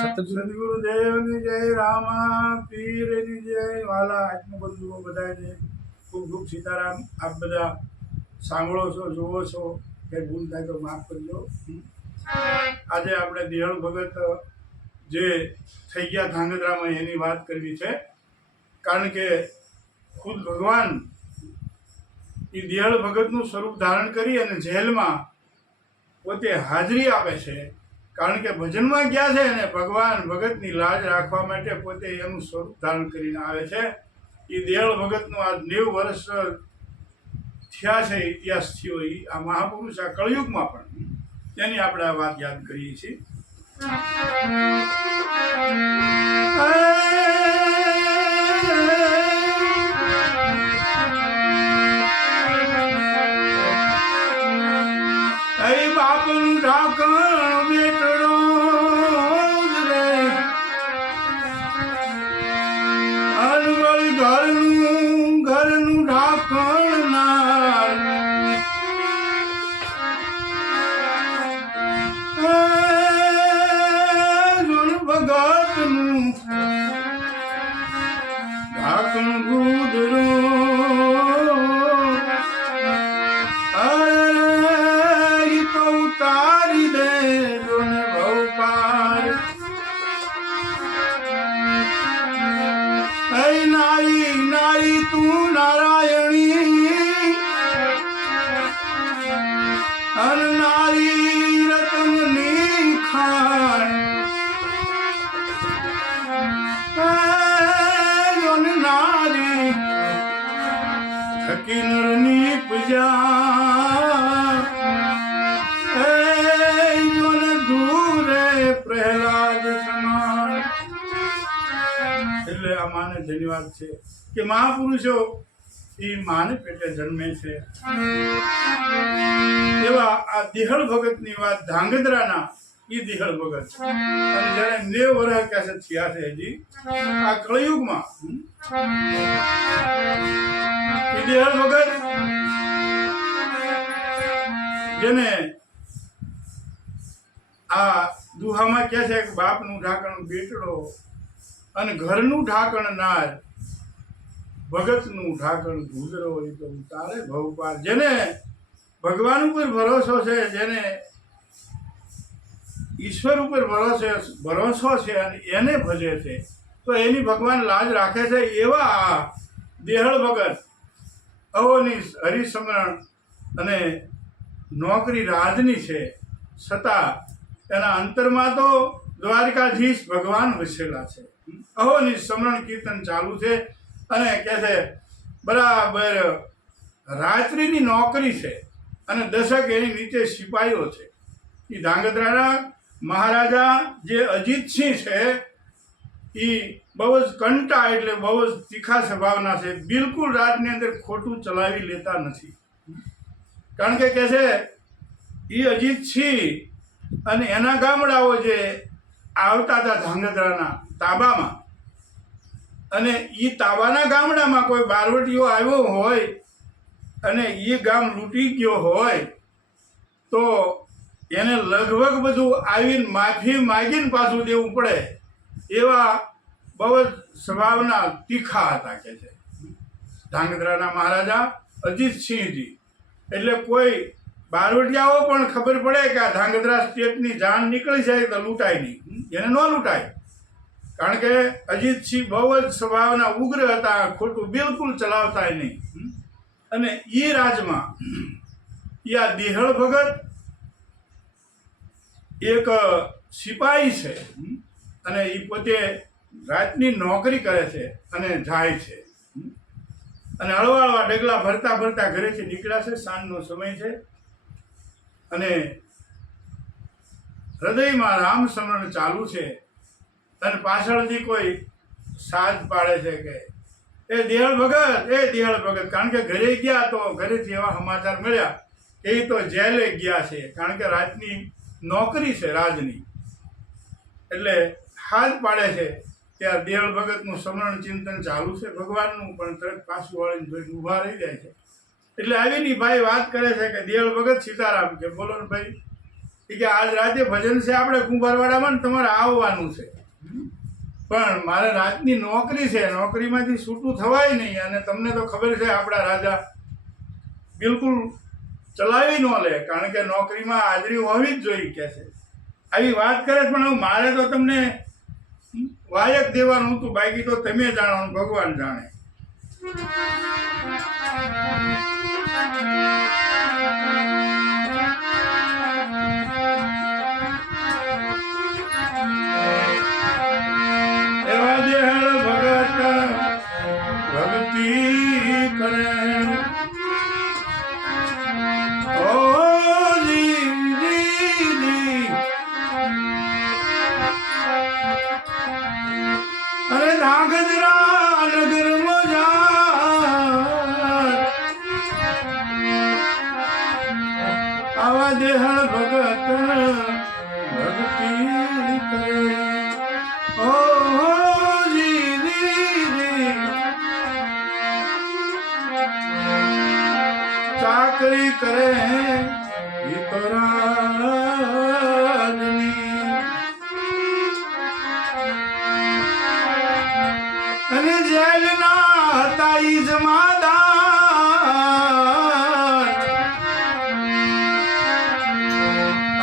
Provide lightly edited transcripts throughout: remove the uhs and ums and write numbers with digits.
સદગુરુદેવની જય, રામા પીરની જય, વાલા આત્મબંધુઓ બધાને ખૂબ ખૂબ સીતારામ. આપ બધા સાંભળો છો, જુઓ છો, કંઈ ભૂલ થાય તો માફ કરજો. આજે આપણે દિહળ ભગત જે થઈ ગયા ધાંગધ્રામાં એની વાત કરવી છે, કારણ કે ખુદ ભગવાન એ દિહળ ભગતનું સ્વરૂપ ધારણ કરી અને જેલમાં પોતે હાજરી આપે છે. કારણ કે ભજનમાં ગયા છે અને ભગવાન ભગતની લાજ રાખવા માટે પોતે એનું સ્વરૂપ ધારણ કરીને આવે છે. એ દિહળ ભગતનું આ 90 વર્ષ થયા છે, ઇતિહાસ થયો. એ આ મહાપુરુષ આ કળયુગમાં પણ તેની આપણે આ વાત યાદ કરીએ છીએ. બાપનું ઢાંકણ બેટડો રે, અનવળી ઘરનું ઢાંકણ નાર, ભગતનું ઢાંકણ ગુદરું તારી દે જોને ભવ પાર. નારી નારી તું નારાયણી, અન નારી રતનની ખાણ, જોને નારી થકી નરની પૂજા, પ્રહલાદ સમાન. એટલે આ માને ધન્યવાદ છે કે મહાપુરુષો એ માને પેટે જન્મે છે. એવા આ દિહળ ભગતની વાત, ધાંગધ્રાના એ દિહળ ભગત, અને જયારે 90 વર્ષ ક્યાં થયા છે હજી આ કળયુગમાં એ દિહળ ભગત જેને આ દુહામાં કહે છે કે બાપનું ઢાંકણ બેટડો અને ઘરનું ઢાંકણ નાર, ભગતનું ઢાંકણ ભૂદરો એ તો ઉતારે ભવપાર. જેને ભગવાન ઉપર ભરોસો છે, જેને ઈશ્વર ઉપર ભરોસો છે અને એને ભજે છે, તો એની ભગવાન લાજ રાખે છે. એવા આ દિહળ ભગત અહોની હરિસ્મરણ અને નોકરી રાજની છે, છતાં એના અંતરમાં તો દ્વારકાધીશ ભગવાન વસેલા છે. અહોની સ્મરણ કીર્તન ચાલુ છે અને કહે છે બરાબર રાત્રિની નોકરી છે અને દશક એની નીચે સિપાહીઓ છે. એ ધાંગધ્રાના મહારાજા જે અજીતસિંહ છે એ બહુ જ કંટા, એટલે બહુ જ તીખા સ્વભાવના છે. બિલકુલ રાજની અંદર ખોટું ચલાવી લેતા નથી. કારણ કે કહે છે એ અજીતસિંહ અને એના ગામડાઓ જે આવતા હતા ધાંગધ્રાના તાબામાં, અને એ તાબાના ગામડામાં કોઈ બારવટીઓ આવ્યો હોય અને એ ગામ લૂંટી ગયો હોય તો એને લગભગ બધું આવીને માફી માગીને પાછું દેવું પડે. એવા બહુ જ સ્વભાવના તીખા હતા કે છે ધાંગધ્રાના મહારાજા અજીતસિંહજી. એટલે કોઈ બારવટિયાઓ પણ ખબર પડે કે આ ધાંગધ્રા સ્ટેટની જાન નીકળી જાય તો લૂંટાય નહીં, એને ન લૂંટાય. કારણ કે અજીતસિંહ બહુ જ સ્વભાવના ઉગ્ર હતા, ખોટું બિલકુલ ચલાવતા નહીં. અને એ રાજમાં એ આ દિહળ ભગત એક સિપાહી છે અને એ પોતે રાતની નોકરી કરે છે અને જાય છે. અને હળવા ડગલા ભરતા ભરતા ઘરેથી નીકળ્યા છે. સાંજનો સમય છે અને હૃદયમાં રામ સ્મરણ ચાલુ છે અને પાછળથી કોઈ સાજ પાડે છે કે એ દિહળ ભગત, એ દિહળ ભગત. કારણ કે ઘરે ગયા તો ઘરેથી એવા સમાચાર મળ્યા કે એ તો જેલે ગયા છે, કારણ કે રાતની નોકરી છે રાજની. એટલે હાથ પાડે છે ત્યાં દિહળ ભગતનું સ્મરણ ચિંતન ચાલુ છે ભગવાનનું, પણ તરત પાછું વાળીને જોઈને ઊભા રહી જાય છે. એટલે આવીને ભાઈ વાત કરે છે કે દિહળ ભગત સીતારામ, કે બોલો ને ભાઈ, કે આજ રાતે ભજન છે આપણે કુંભારવાડામાં ને તમારે આવવાનું છે, પણ મારે રાતની નોકરી છે, નોકરીમાંથી છૂટું થવાય નહીં. અને તમને તો ખબર છે આપણા રાજા બિલકુલ ચલાવી ન લે, કારણ કે નોકરીમાં હાજરી હોવી જ જોઈએ કે છે. આવી વાત કરે પણ હવે મારે તો તમને વાયક દેવાનું હતું, બાકી તો તમે જાણો, ભગવાન જાણે. એવા દેહળ ભગત ભક્તિ કરે, અરે ધાંગધ્રા નગર આવા દેહળ ભગત ભક્તિ કરે. ઓ ચાકરી કરે અને જેલના હતા ઈ જમાદાર,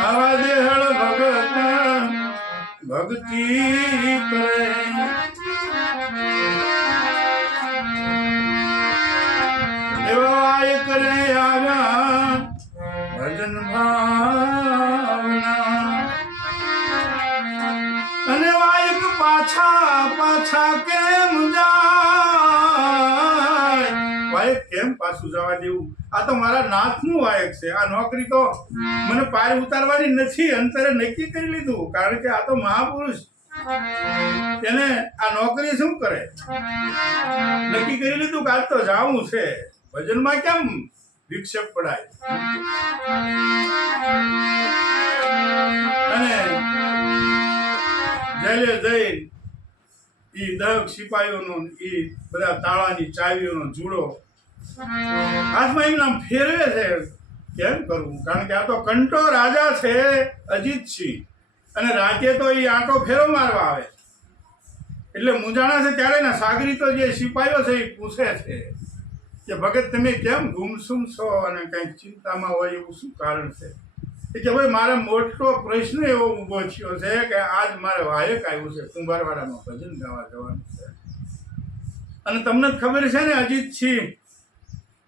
આવા દેહળ ભગત ભક્તિ કરે. એવા વાય કરે આવ્યા ભજન ભાવના, અને વાયક પાછા કેમ જાય, વાયક કેમ પાછું જવા દેવું? આ તો મારા નાથનું વાયક છે. આ નોકરી તો મને પાર ઉતારવાની નથી, અંતરે નક્કી કરી લીધું, કારણ કે આ તો મહાપુરુષ, એને આ નોકરી શું કરે, નક્કી કરી લીધું કે આજ તો જાવું છે. ભજનમાં કેમ વિક્ષેપ પડાય? અને જેલે જઈ ઈ દગ સિપાહીઓનો ઈ બધા તાળાની ચાવીઓનો જુડો હાથમાં એમ નામ ફેરવે છે. કેમ કરવું? કારણ કે આ તો કંટો રાજા છે અજીતસિંહ, અને રાતે તો એ આંટો ફેરો મારવા આવે, એટલે મૂંઝાણા છે. ત્યારે ના સાગરી તો જે સિપાહીઓ છે એ પૂછે છે કે ભગત તમે કેમ ગુમસુમ છો અને કંઈક ચિંતામાં હોય, એવું શું કારણ છે? કે ભાઈ મારે મોટો પ્રશ્ન એવો ઊભો થયો છે કે આજ મારે વાયક આવ્યું છે, કુંભારવાડામાં ભજન ગાવા જવાનું છે. અને તમને ખબર છે ને, અજીતસિંહ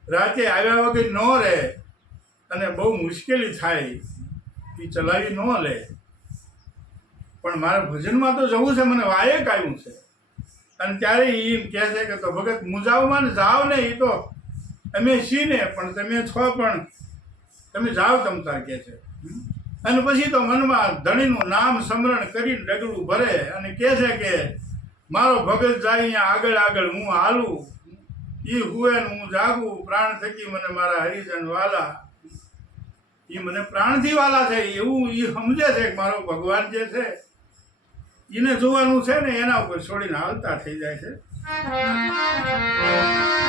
રાતે આવ્યા વગર ન રહે, અને બહુ મુશ્કેલી થાય, એ ચલાવી ન લે. પણ મારે ભજનમાં તો જવું છે, મને વાયક આવ્યું છે. અને ત્યારે એ એમ કહે છે કે તો ભગત મુંજાવમાં ને જાઓ ને, એ તો અમે છીએ ને, પણ તમે છો, પણ તમે જાઓ તમતાર કહે છે. અને પછી તો મનમાં ધણીનું નામ સ્મરણ કરીને ડગલું ભરે અને કહે છે કે મારો ભગત જાય અહીંયા આગળ આગળ હું હાલું, એ હુએ ને હું જાગું, પ્રાણ થકી મને મારા હરિજન વાલા, એ મને પ્રાણથી વાલા છે, એવું એ સમજે છે કે મારો ભગવાન જે છે એને જોવાનું છે ને, એના ઉપર છોડીને હાલતા થઈ જાય છે.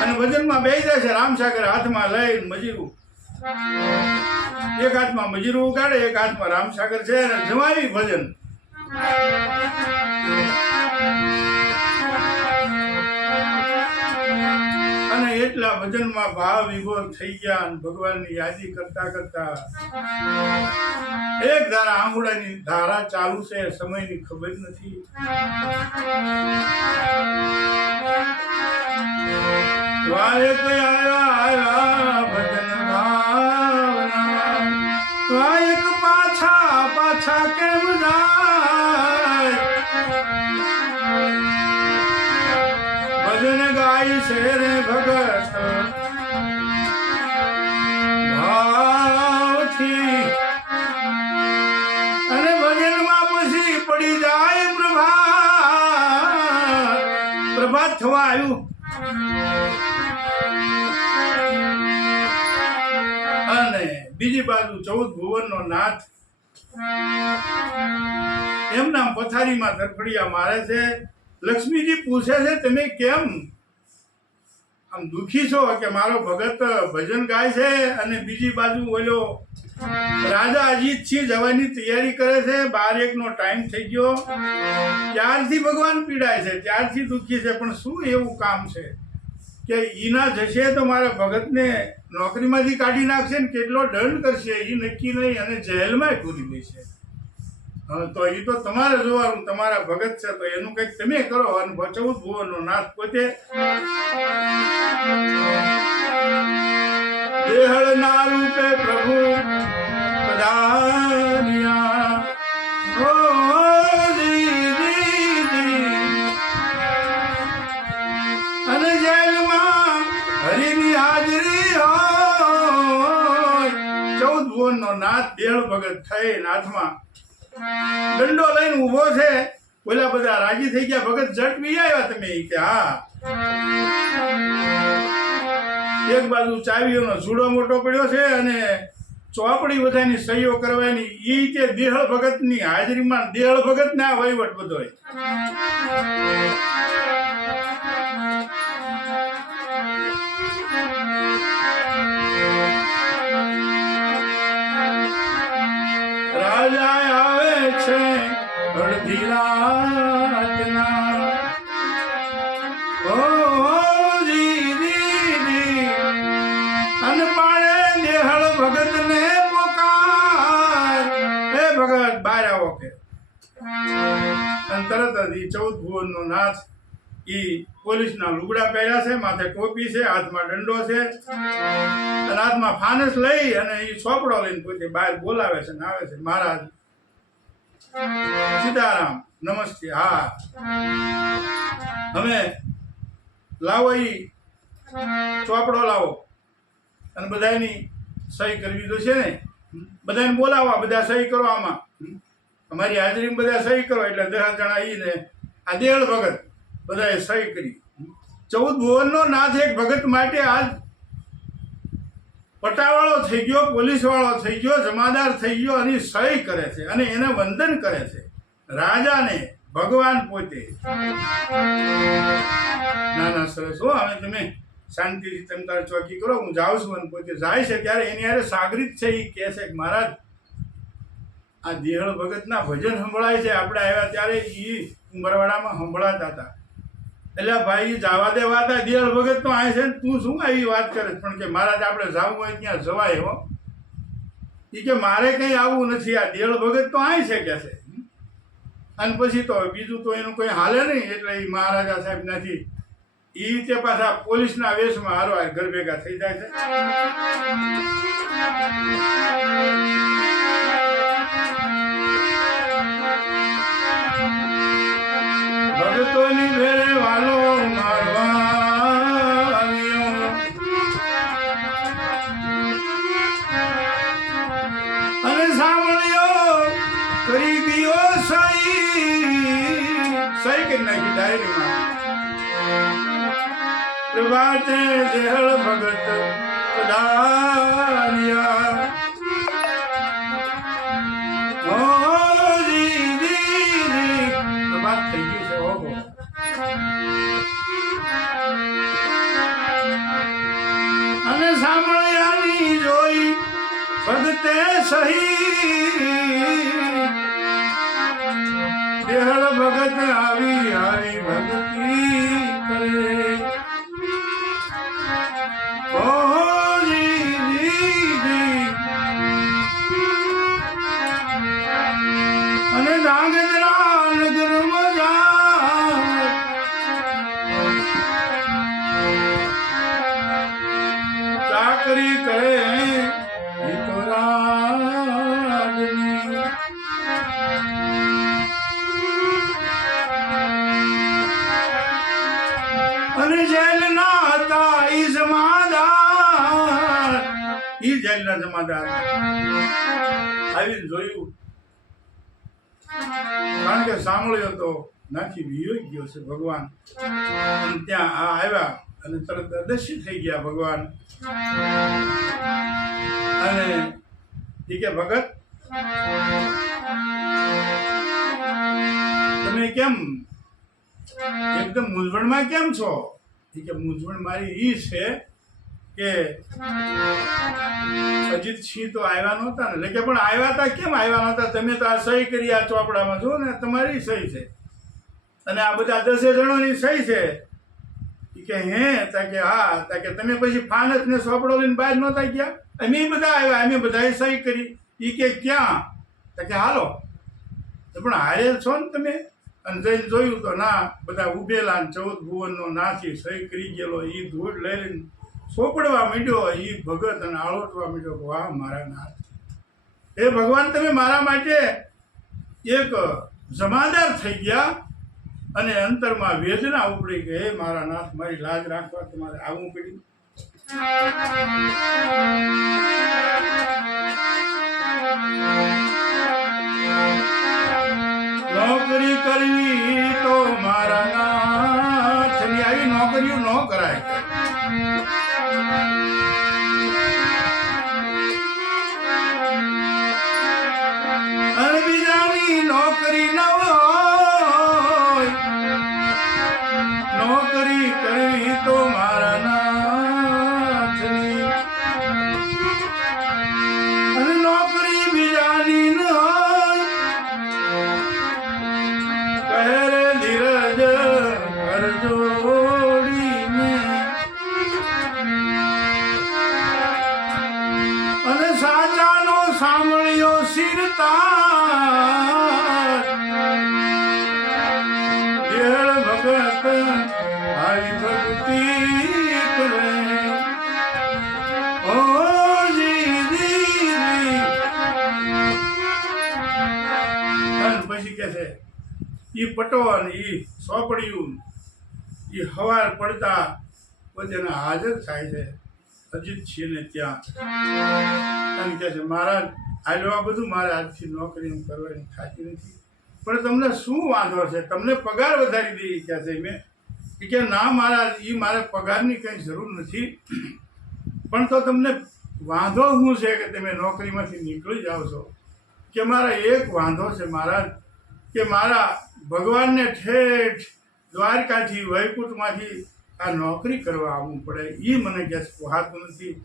અને ભજનમાં બેસી જાય છે, રામસાગર હાથમાં લઈને મજીરું, એક હાથમાં મજીરું ઉગાડે, એક હાથમાં રામસાગર છે, અને જમાવી ભજન. અને એટલા ભજનમાં ભાવ વિભોર થઈ ગયા, અને ભગવાનની યાદી કરતા કરતા એક ધારા આંગુડાની ધારા ચાલુ છે, સમયની ખબર નથી. વાયક આયા ભજન ભાવના, વાયક પાછા કેમ જાય, ભજન ગાય છે રે ભગત ભાવથી. અને ભજનમાં પછી પડી જાય પ્રભાત થવા આવ્યું. અને બીજી બાજુ 14 ભુવનનો નાથ એમના પથારીમાં તરફડિયા મારે છે. લક્ષ્મીજી પૂછે છે તમે કેમ આમ દુખી છો કે મારો ભગત ભજન ગાય છે, અને બીજી બાજુ ઓલો રાજા અજીતસિંહ જવાની તૈયારી કરે છે, 12-1નો ટાઈમ થઈ ગયો, ત્યારથી ભગવાન પીડાય છે, ત્યારથી દુઃખી છે. પણ શું એવું કામ છે કે ઈના જશે તો મારા ભગતને નોકરીમાંથી કાઢી નાખશે ને કેટલો દંડ કરશે એ નક્કી નહીં, અને જેલમાં પૂરી દેશે. તો એ તો તમારે જોવાનું, તમારા ભગત છે તો એનું કંઈક તમે કરો. અને 14 ભુવનનો નાથ પોતે દેહળના રૂપે પ્રભુ પધાર્યા. ઓ અને જેલમાં હરિની હાજરી હોય. 14 ભુવનનો નાથ દેહળ ભગત થઈ નાથમાં દંડો લઈને ઊભો છે. ઓલા બધા રાજી થઈ ગયા, ભગત જટ બી આવ્યા તમે? કે હા. એક બાજુ ચાવીઓનો જુડો મોટો પડ્યો છે અને ચોપડી બધાની સહીઓ કરવાની. એ રીતે દેહળ ભગતની હાજરીમાં દેહળ ભગત ના વહીવટ બધો. રાજા આવે છે અડધી રાતના. ઓ અને પાડે દેહળ ભગતને પોકાર, હે ભગત બહાર આવો કે. અને તરત જ 14 ભુવનનો નાથ ઈ પોલીસના લુગડા પહેર્યા છે, માથે ટોપી છે, હાથમાં દંડો છે, અને હાથમાં ફાનસ લઈ અને ઈ ચોપડો લઈને પોતે બહાર બોલાવે છે ને આવે છે. મહારાજ સીતારામ, નમસ્તે. હા, હવે લાવો ઈ ચોપડો લાવો અને બધાની સહી કરવી તો છે ને. બધાને બોલાવવા, બધા સહી કરવામાં, અમારી હાજરીમાં બધા સહી કરો. એટલે 10 જણા ઈ ને આ દેહળ ભગત બધાએ સહી કરી. 14 ભુવનનો નાથ એક ભગત માટે આજ પટાવાળો થઈ ગયો, પોલીસ વાળો થઈ ગયો, જમાદાર થઈ ગયો, અને સહી કરે છે અને એને વંદન કરે છે રાજાને, ભગવાન પોતે. ના સરસ હો. હવે તમે શાંતિથી તમે તારે ચોકી કરો, હું જાઉં છું. અને પોતે જાય છે ત્યારે એની યારે સાગરીત છે, એ કહે છે કે મહારાજ આ દેહળ ભગતના ભજન સંભળાય છે. આપણે આવ્યા ત્યારે એ ઉમરવાડામાં સંભળાતા હતા. એટલે ભાઈ જવા દેવા હતા, દેહળ ભગત તો આવે છે ને તું શું આવી વાત કરે? પણ કે મહારાજ આપણે જવું હોય ત્યાં જવાય હો. એ કે મારે કંઈ આવવું નથી, આ દેહળ ભગત તો આવે છે કે છે. અને પછી તો બીજું તો એનું કોઈ હાલે નહીં. એટલે એ મહારાજા સાહેબ નથી, એ રીતે પાછા પોલીસના વેશમાં હારવા ઘર ભેગા થઈ જાય છે. ભગતોની ભેરે વાલો મારવા આવ્યો, અને સાંભળ્યો કરી ગયો સહી કરી નાખી ડાયરીમાં. પ્રભાતે દેહળ ભગત પધાર્યા. પ્રભાત થઈ ગયું છે. ઓહો. અને સાંભળ્યાની જોઈ ભગતે સહી, દેહળ ભગત આવી હારી ભક્તિ કરે. અને ધાંગધ્રા નગરમાં જાય, ચાકરી કરે રાજની. અને જેલના હતા ઈ જમાદાર, ઈ જેલના જમાદાર આવીને જોયું, કારણ કે સાંભળ્યો તો નાખી વિયોઈ ગયો છે ભગવાન. અને ત્યાં આ આવ્યા અને તરત અદૃશ્ય થઈ ગયા ભગવાન. અને એ કે ભગત તમે કેમ એકદમ મૂંઝવણમાં કેમ છો? એ કે મૂંઝવણ મારી ઈ છે કે અજીતસિંહ તો આવ્યા નહોતા ને, એટલે કે પણ આવ્યા હતા, કેમ આવ્યા નહોતા? તમે તો આ સહી કરી આ ચોપડામાં જો ને, તમારી સહી છે અને આ બધા 10 જણોની સહી છે. કે હે? તા કે હા. તા કે તમે પછી ફાનસ ને ચોપડો લઈને બહાર નહોતા ગયા? અમે બધા આવ્યા, અમે બધાએ સહી કરી. એ કે ક્યાં? તા કે હાલો. પણ હારે છો ને તમે? અને જઈને જોયું તો ના, બધા ઉભેલા 14 ભુવનનો નાથી સહી કરી ગયેલો. એ ધૂળ લઈ લઈને સોપડવા માંડ્યો. એ ભગત અને આળોટવા માંડ્યો. વાહ મારા નાથ, એ ભગવાન તમે મારા માટે એક જમાદાર થઈ ગયા. અને અંતરમાં વેદના ઉપડી કે હે મારા નાથ, મારી લાજ રાખવા તમારે આવવું પડ્યું. નોકરી કરવી તો મારા નાથની આવી નોકરીઓ ન કરાય. અને બીજાની નોકરી ન હોય, નોકરી કરવી તો મારા નાથની. અને નોકરી બીજાની ન હોય, કહે ધીરજ કર જોડીને. અને સાચાનો સાંભળ્યો શિરતાર, દેહળ ભગત આવી ભક્તિ કરે. ઓ દીદી. અને પછી કે છે ઈ પટોન, ઈ સોપડિયું, ઈ હવાર પડતા બધાને હાજર થાય છે અજીતસિંહને ત્યાં. અને કહે છે મહારાજ, આલ્યો આ બધું મારે આજથી નોકરી કરવાની થતી નથી, પણ તમને શું વાંધો છે? તમને પગાર વધારી દઈ કે છે મેં. કે ના મહારાજ, એ મારે પગારની કંઈ જરૂર નથી, પણ તો તમને વાંધો શું છે કે તમે નોકરીમાંથી નીકળી જાઓ છો? કે મારા એક વાંધો છે મહારાજ, કે મારા ભગવાનને ઠેઠ દ્વારકાથી વૈકુંઠમાંથી આ નોકરી કરવા આવવું પડે. એ મને કે પોહાતું નથી.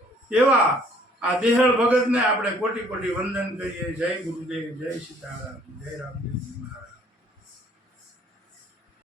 એવા આ દેહળ ભગતને આપણે કોટી કોટી વંદન કરીએ. જય ગુરુદેવ, જય સીતારામ, જય રામદેવજી મહારાજ.